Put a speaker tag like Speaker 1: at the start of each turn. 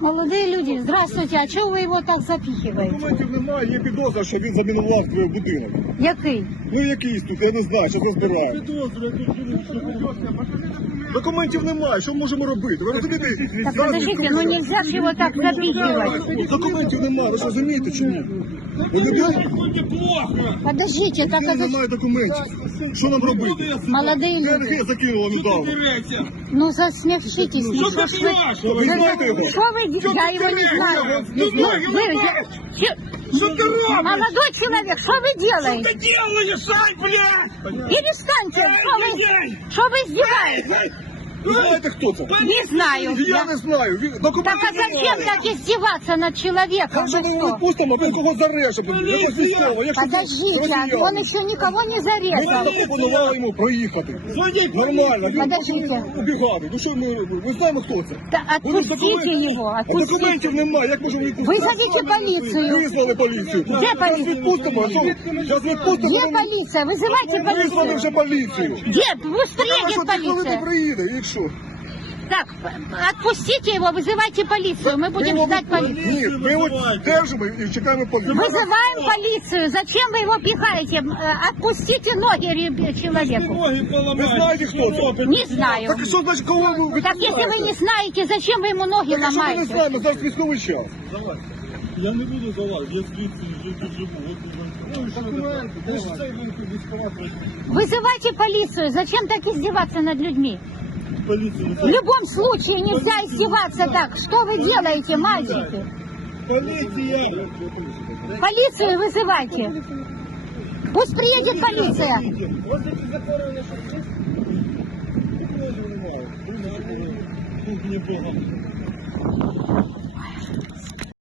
Speaker 1: Молодые люди, здравствуйте, а чого ви його так запихиваете?
Speaker 2: Документів немає, є підозра, що він замінував твій будинок.
Speaker 1: Який?
Speaker 2: Ну якийсь тут, я не знаю, що розбираю. Документів немає, що можемо робити? Ви розумієте?
Speaker 1: Так
Speaker 2: зараз
Speaker 1: подождите, ну
Speaker 2: відкрили-
Speaker 1: нельзя ж его так запихивать.
Speaker 2: Документів немає, ви що розумієте чи ні? Бачите?
Speaker 1: Подождите, так это...
Speaker 2: Немає документів. Що нам робити?
Speaker 1: Молодые люди,
Speaker 2: ДНГ закинула недавно.
Speaker 1: ну засмешитесь, ну что ж вы...
Speaker 2: Ви знаєте його?
Speaker 1: Что вы, я его не знаю.
Speaker 2: Не
Speaker 1: Ну,
Speaker 2: знаю.
Speaker 1: вы, я- че- Молодой человек, что вы делаете?
Speaker 3: делаешь, Ай, блядь?
Speaker 1: Перестаньте, что вы, что вы издеваетесь?
Speaker 2: Ви знаєте, хто це?
Speaker 1: Не знаю.
Speaker 2: Я
Speaker 1: Я-
Speaker 2: не знаю. Він-
Speaker 1: Так
Speaker 2: Документів
Speaker 1: а зачем
Speaker 2: немає.
Speaker 1: так издеваться над человеком?
Speaker 2: Якщо
Speaker 1: Вы
Speaker 2: ми його
Speaker 1: что?
Speaker 2: відпустимо, він когось зареже. Якось військово. Якщо
Speaker 1: Подождите,
Speaker 2: це
Speaker 1: он еще никого не
Speaker 2: Ми
Speaker 1: зарезал.
Speaker 2: запропонували йому проїхати. Нормально. Він
Speaker 1: Подождите.
Speaker 2: убігати. Ну що ми робимо? Ми знаємо, хто це.
Speaker 1: Да
Speaker 2: Вони
Speaker 1: отпустите
Speaker 2: документи-
Speaker 1: его,
Speaker 2: А
Speaker 1: отпустите.
Speaker 2: документів немає, як можемо відпустити?
Speaker 1: Вызовите полицию.
Speaker 2: Визвали поліцію.
Speaker 1: Де
Speaker 2: Зараз
Speaker 1: поліція?
Speaker 2: відпустимо, а що? Зараз відпустимо.
Speaker 1: Где полиция? Вызывайте
Speaker 2: Визвали
Speaker 1: полицию.
Speaker 2: вже поліцію.
Speaker 1: Где? Пусть
Speaker 2: Так, а що
Speaker 1: приедет
Speaker 2: ти коли ти
Speaker 1: полиция.
Speaker 2: приїде? І що?
Speaker 1: Так, отпустите его, вызывайте полицию. Мы будем
Speaker 2: його-
Speaker 1: ждать полицию.
Speaker 2: Ні, ми його держимо і чекаємо поліцію.
Speaker 1: Вызываем полицию. Зачем вы его пихаете? М, э, Отпустите ноги ребе- человеку.
Speaker 2: Ви знаєте, хто це?
Speaker 1: Не знаю.
Speaker 2: Так і що значить, коли ви
Speaker 1: Так если вы не знаете, зачем вы ему ноги
Speaker 2: Так, а що ми не
Speaker 1: ломаете?
Speaker 2: знаємо, зараз військовий час.
Speaker 3: Я не буду залазити, я звідси жив- живу.
Speaker 1: Вызывайте полицию. Зачем так издеваться над людьми?
Speaker 3: Поліцію
Speaker 1: В любом случае нельзя издеваться так. Что вы делаете, мальчики?
Speaker 3: Поліція!
Speaker 1: Полицию вызывайте. Пусть приедет полиция.
Speaker 3: Кухня Бога.